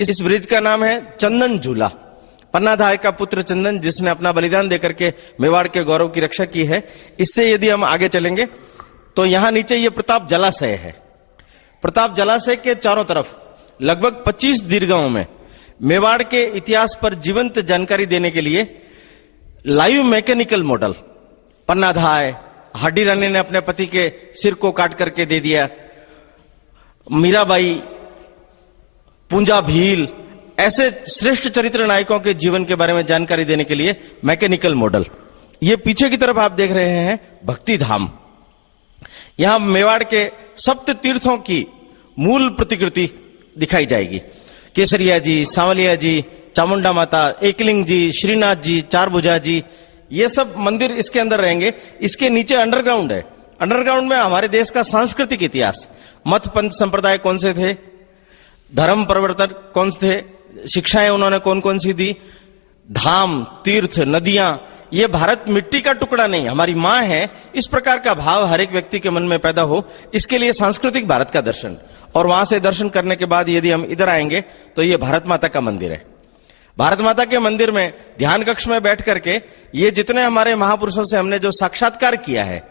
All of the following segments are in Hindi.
इस ब्रिज का नाम है चंदन झूला। पन्नाधाय का पुत्र चंदन, जिसने अपना बलिदान देकर के मेवाड़ के गौरव की रक्षा की है। इससे यदि हम आगे चलेंगे तो यहां नीचे ये प्रताप जलाशय है। प्रताप जलाशय के चारों तरफ लगभग 25 दीर्घाओं में मेवाड़ के इतिहास पर जीवंत जानकारी देने के लिए लाइव मैकेनिकल मॉडल, पन्नाधाय, हड्डी रानी ने अपने पति के सिर को काट करके दे दिया, मीराबाई, पूंजा भील, ऐसे श्रेष्ठ चरित्र नायकों के जीवन के बारे में जानकारी देने के लिए मैकेनिकल मॉडल। ये पीछे की तरफ आप देख रहे हैं भक्ति धाम। यहां मेवाड़ के सप्त तीर्थों की मूल प्रतिकृति दिखाई जाएगी। केसरिया जी, सांवलिया जी, चामुंडा माता, एकलिंग जी, श्रीनाथ जी, चारभुजा जी, ये सब मंदिर इसके अंदर रहेंगे। इसके नीचे अंडरग्राउंड है। अंडरग्राउंड में हमारे देश का सांस्कृतिक इतिहास, मत पंथ संप्रदाय कौन से थे, धर्म परिवर्तन कौन से थे, शिक्षाएं उन्होंने कौन कौन सी दी, धाम, तीर्थ, नदियां, ये भारत मिट्टी का टुकड़ा नहीं, हमारी मां है, इस प्रकार का भाव हर एक व्यक्ति के मन में पैदा हो, इसके लिए सांस्कृतिक भारत का दर्शन। और वहां से दर्शन करने के बाद यदि हम इधर आएंगे तो ये भारत माता का मंदिर है। भारत माता के मंदिर में ध्यान कक्ष में बैठ करके ये जितने हमारे महापुरुषों से हमने जो साक्षात्कार किया है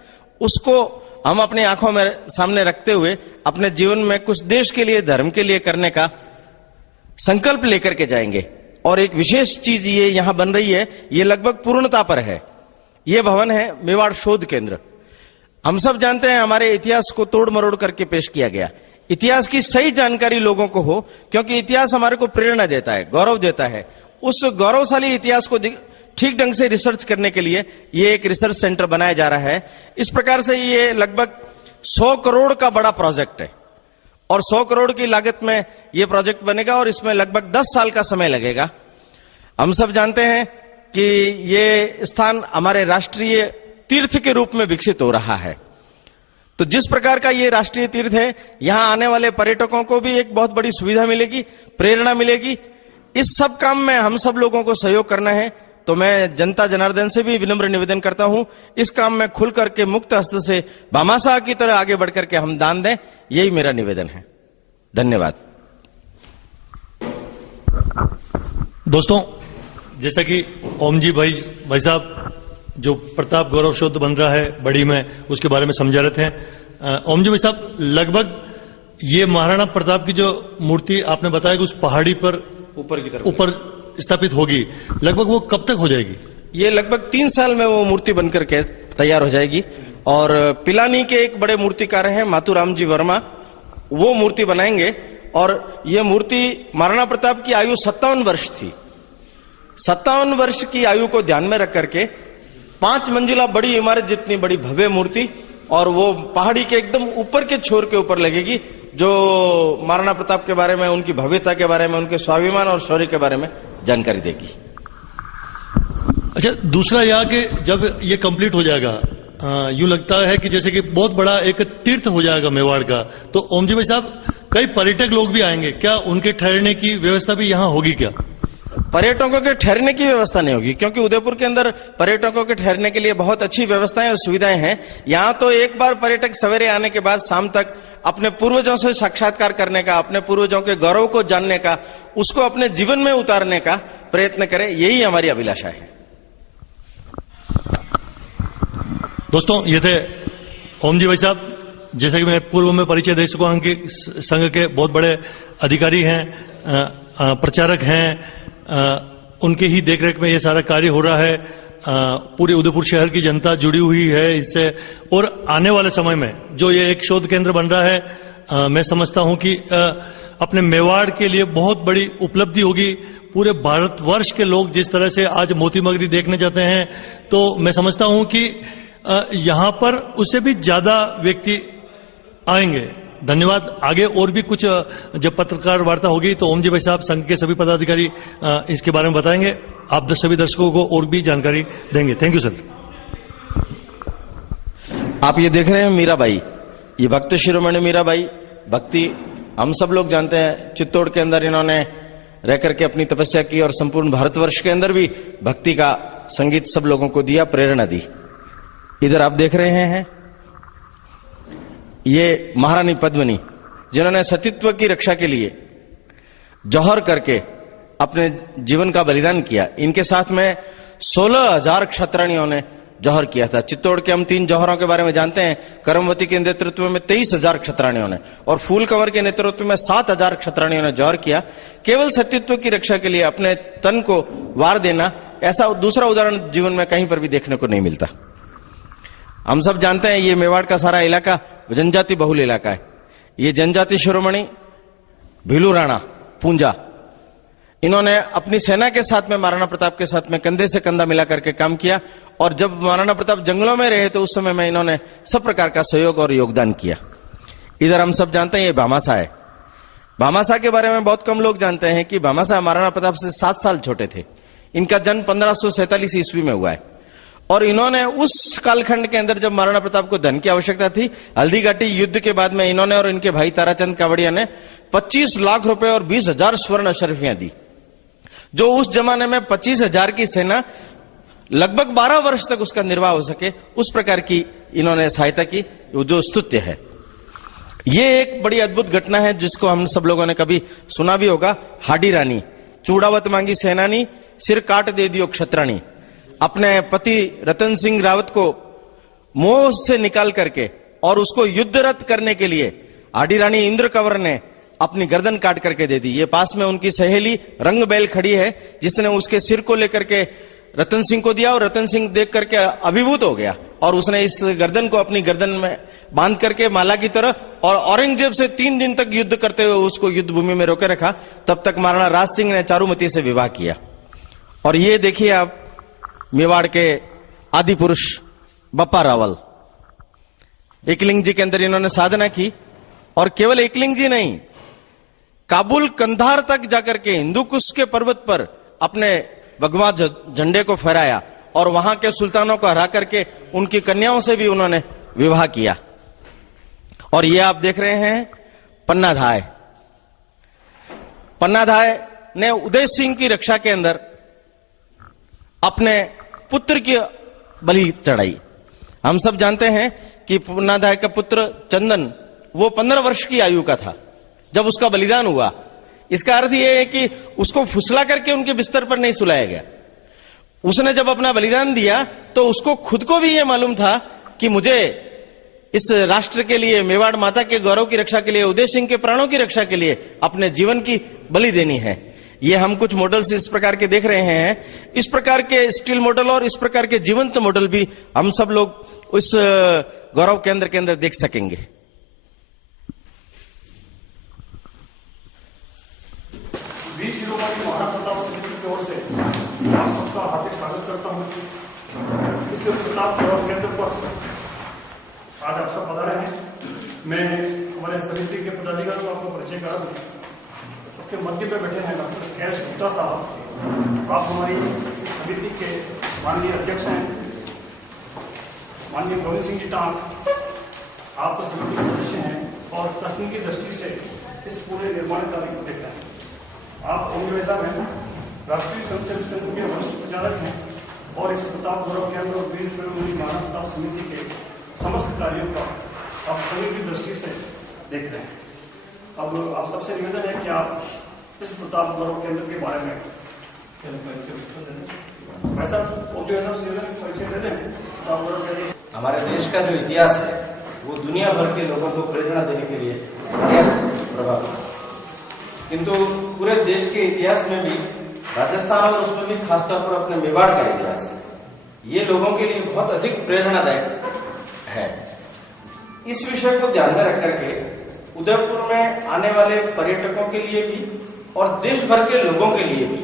उसको हम अपनी आंखों में सामने रखते हुए अपने जीवन में कुछ देश के लिए, धर्म के लिए करने का संकल्प लेकर के जाएंगे। और एक विशेष चीज ये यहां बन रही है, ये लगभग पूर्णता पर है। ये भवन है मेवाड़ शोध केंद्र। हम सब जानते हैं हमारे इतिहास को तोड़ मरोड़ करके पेश किया गया। इतिहास की सही जानकारी लोगों को हो, क्योंकि इतिहास हमारे को प्रेरणा देता है, गौरव देता है। उस गौरवशाली इतिहास को ठीक ढंग से रिसर्च करने के लिए ये एक रिसर्च सेंटर बनाया जा रहा है। इस प्रकार से ये लगभग 100 करोड़ का बड़ा प्रोजेक्ट है और 100 करोड़ की लागत में ये प्रोजेक्ट बनेगा और इसमें लगभग 10 साल का समय लगेगा। हम सब जानते हैं कि ये स्थान हमारे राष्ट्रीय तीर्थ के रूप में विकसित हो रहा है। तो जिस प्रकार का ये राष्ट्रीय तीर्थ है, यहां आने वाले पर्यटकों को भी एक बहुत बड़ी सुविधा मिलेगी, प्रेरणा मिलेगी। इस सब काम में हम सब लोगों को सहयोग करना है। तो मैं जनता जनार्दन से भी विनम्र निवेदन करता हूं, इस काम में खुल करके मुक्त हस्त से भामाशाह की तरह आगे बढ़ करके हम दान दें, यही मेरा निवेदन है। धन्यवाद। दोस्तों, जैसा कि ओम जी भाई साहब जो प्रताप गौरव शोध बन रहा है बड़ी में, उसके बारे में समझा रहे थे। ओम जी भाई साहब, लगभग ये महाराणा प्रताप की जो मूर्ति आपने बताया कि उस पहाड़ी पर ऊपर की तरफ ऊपर स्थापित होगी, लगभग वो कब तक हो जाएगी? ये लगभग 3 साल में वो मूर्ति बनकर के तैयार हो जाएगी। और पिलानी के एक बड़े मूर्तिकार हैं माथुराम जी वर्मा, वो मूर्ति बनाएंगे। और ये मूर्ति, महाराणा प्रताप की आयु 57 वर्ष थी। 57 वर्ष की आयु को ध्यान में रख करके 5 मंजिला बड़ी इमारत जितनी बड़ी भव्य मूर्ति, और वो पहाड़ी के एकदम ऊपर के छोर के ऊपर लगेगी, जो महाराणा प्रताप के बारे में, उनकी भव्यता के बारे में, उनके स्वाभिमान और शौर्य के बारे में जानकारी देगी। अच्छा, दूसरा यह कि जब ये कंप्लीट हो जाएगा, यूं लगता है कि जैसे कि बहुत बड़ा एक तीर्थ हो जाएगा मेवाड़ का, तो ओम जी भाई साहब, कई पर्यटक लोग भी आएंगे, क्या उनके ठहरने की व्यवस्था भी यहाँ होगी क्या? पर्यटकों के ठहरने की व्यवस्था नहीं होगी, क्योंकि उदयपुर के अंदर पर्यटकों के ठहरने के लिए बहुत अच्छी व्यवस्थाएं और सुविधाएं हैं। यहाँ तो एक बार पर्यटक सवेरे आने के बाद शाम तक अपने पूर्वजों से साक्षात्कार करने का, अपने पूर्वजों के गौरव को जानने का, उसको अपने जीवन में उतारने का प्रयत्न करे, यही हमारी अभिलाषा है। दोस्तों, ये थे ओम जी भाई साहब। जैसे कि मैं पूर्व में परिचय दे चुका हूं कि संघ के बहुत बड़े अधिकारी हैं, प्रचारक हैं, उनके ही देखरेख में ये सारा कार्य हो रहा है। पूरे उदयपुर शहर की जनता जुड़ी हुई है इससे, और आने वाले समय में जो ये एक शोध केंद्र बन रहा है, मैं समझता हूं कि अपने मेवाड़ के लिए बहुत बड़ी उपलब्धि होगी। पूरे भारतवर्ष के लोग जिस तरह से आज मोती मगरी देखने जाते हैं, तो मैं समझता हूं कि यहां पर उससे भी ज्यादा व्यक्ति आएंगे। धन्यवाद। आगे और भी कुछ जब पत्रकार वार्ता होगी तो ओम जी भाई साहब, संघ के सभी पदाधिकारी इसके बारे में बताएंगे। आप सभी दर्शकों को और भी जानकारी देंगे। Thank you sir. आप ये देख रहे हैं मीराबाई, ये भक्त शिरोमणि मीराबाई, भक्ति हम सब लोग जानते हैं। चित्तौड़ के अंदर इन्होंने रह करके अपनी तपस्या की और संपूर्ण भारतवर्ष के अंदर भी भक्ति का संगीत सब लोगों को दिया, प्रेरणा दी। इधर आप देख रहे हैं ये महारानी पद्मिनी, जिन्होंने सतीत्व की रक्षा के लिए जौहर करके अपने जीवन का बलिदान किया। इनके साथ में 16,000 क्षत्रियों ने जौहर किया था। चित्तौड़ के हम 3 जौहरों के बारे में जानते हैं। करमवती के नेतृत्व में 23,000 क्षत्रियों ने और फूल कंवर के नेतृत्व में 7,000 क्षत्रियों ने जौहर किया। केवल सत्यत्व की रक्षा के लिए अपने तन को वार देना, ऐसा दूसरा उदाहरण जीवन में कहीं पर भी देखने को नहीं मिलता। हम सब जानते हैं ये मेवाड़ का सारा इलाका जनजाति बहुल इलाका है। ये जनजाति शिरोमणि भीलू राणा पूंजा, इन्होंने अपनी सेना के साथ में महाराणा प्रताप के साथ में कंधे से कंधा मिला करके काम किया और जब महाराणा प्रताप जंगलों में रहे तो उस समय में इन्होंने सब प्रकार का सहयोग और योगदान किया। इधर हम सब जानते हैं ये भामाशाह है। भामाशाह के बारे में बहुत कम लोग जानते हैं कि भामाशाह महाराणा प्रताप से 7 साल छोटे थे। इनका जन्म 1547 ईस्वी में हुआ है और इन्होंने उस कालखंड के अंदर जब महाराणा प्रताप को धन की आवश्यकता थी, हल्दी घाटी युद्ध के बाद में इन्होंने और इनके भाई ताराचंद कावड़िया ने 25 लाख रुपए और 20,000 स्वर्ण अशर्फियां दी, जो उस जमाने में 25,000 की सेना लगभग 12 वर्ष तक उसका निर्वाह हो सके, उस प्रकार की इन्होंने सहायता की, जो स्तुत्य है। ये एक बड़ी अद्भुत घटना है जिसको हम सब लोगों ने कभी सुना भी होगा। हाडी रानी, चूड़ावत मांगी सेनानी, सिर काट दे दियो क्षत्राणी। अपने पति रतन सिंह रावत को मोह से निकाल करके और उसको युद्धरत करने के लिए हाडी रानी इंद्र कंवर ने अपनी गर्दन काट करके दे दी। ये पास में उनकी सहेली रंगबैल खड़ी है जिसने उसके सिर को लेकर के रतन सिंह को दिया और रतन सिंह देख करके अभिभूत हो गया और उसने इस गर्दन को अपनी गर्दन में बांध करके माला की तरह और औरंगजेब से 3 दिन तक युद्ध करते हुए उसको युद्ध भूमि में रोके रखा। तब तक महाराणा राज सिंह ने चारुमती से विवाह किया। और ये देखिए आप मेवाड़ के आदि पुरुष बप्पा रावल, एकलिंग जी के अंदर इन्होंने साधना की और केवल एकलिंग जी नहीं, काबुल कंधार तक जाकर के हिंदू कुश के पर्वत पर अपने भगवा झंडे को फहराया और वहां के सुल्तानों को हरा करके उनकी कन्याओं से भी उन्होंने विवाह किया। और ये आप देख रहे हैं पन्नाधाय। पन्नाधाय ने उदय सिंह की रक्षा के अंदर अपने पुत्र की बलि चढ़ाई। हम सब जानते हैं कि पन्नाधाय का पुत्र चंदन वो 15 वर्ष की आयु का था जब उसका बलिदान हुआ। इसका अर्थ यह है कि उसको फुसला करके उनके बिस्तर पर नहीं सुलाया गया। उसने जब अपना बलिदान दिया तो उसको खुद को भी यह मालूम था कि मुझे इस राष्ट्र के लिए, मेवाड़ माता के गौरव की रक्षा के लिए, उदय सिंह के प्राणों की रक्षा के लिए अपने जीवन की बलि देनी है। ये हम कुछ मॉडल्स इस प्रकार के देख रहे हैं। इस प्रकार के स्टील मॉडल और इस प्रकार के जीवंत मॉडल भी हम सब लोग उस गौरव केंद्र के अंदर देख सकेंगे। वीर शिरोमणि महाराणा प्रताप समिति की ओर से आप सबका हार्दिक स्वागत करता हूं। इस प्रताप गौरव केंद्र पर आज आप सब पधारे हैं। मैं हमारे समिति के पदाधिकारियों को आपको परिचय करा दूं। सबके मध्य पे बैठे हैं डॉक्टर कैश गुप्ता साहब। आप हमारी समिति के माननीय अध्यक्ष हैं। माननीय गोविंद सिंह जी टांग, आप तो समिति के सदस्य हैं और तकनीकी दृष्टि से इस पूरे निर्माण कार्य को देखते हैं। आप ओम साहब हैं, राष्ट्रीय स्वयंसेवक संघ के वरिष्ठ प्रचारक हैं और इस प्रताप गौरव केंद्र और वीर शिरोमणि महाराणा प्रताप समिति के समस्त कार्यों का आप समिति दृष्टि से देख रहे हैं। अब आप सबसे निवेदन है कि आप इस प्रताप गौरव केंद्र के बारे में वैसा परिचय दे दें। प्रताप गौरव केंद्र हमारे देश का जो इतिहास है वो दुनिया भर के लोगों को प्रेरणा देने के लिए प्रभावी है, किंतु पूरे देश के इतिहास में भी राजस्थान और उसमें भी खासतौर पर अपने मेवाड़ का इतिहास ये लोगों के लिए बहुत अधिक प्रेरणादायक है। इस विषय को ध्यान में रख करके उदयपुर में आने वाले पर्यटकों के लिए भी और देश भर के लोगों के लिए भी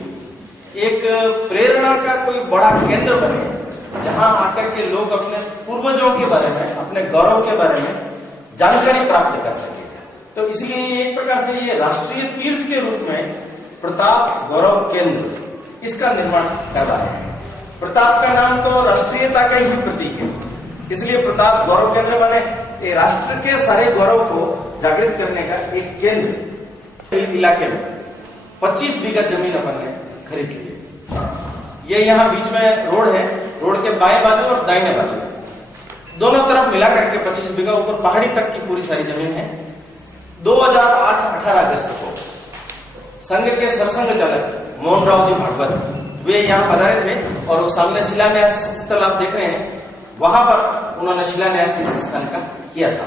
एक प्रेरणा का कोई बड़ा केंद्र बने, जहां आकर के लोग अपने पूर्वजों के बारे में, अपने गौरव के बारे में जानकारी प्राप्त कर सके। तो इसलिए एक प्रकार से ये राष्ट्रीय तीर्थ के रूप में प्रताप गौरव केंद्र इसका निर्माण कर रहा है। प्रताप का नाम तो राष्ट्रीयता का ही प्रतीक है, इसलिए प्रताप गौरव केंद्र माने राष्ट्र के सारे गौरव को जागृत करने का एक केंद्र। इलाके में 25 बीघा जमीन अपन ने खरीद ली। ये यहाँ बीच में रोड है, रोड के बाएं बाजू और दाहिने बाजू दोनों तरफ मिला करके 25 बीघा, ऊपर पहाड़ी तक की पूरी सारी जमीन है। 2008-18 अगस्त को संघ के सरसंघ चालक मोहन राव जी भागवत वे यहाँ पधारे थे और वो सामने शिलान्यास स्थल आप देख रहे हैं, वहां पर उन्होंने शिलान्यास इस स्थान का किया था।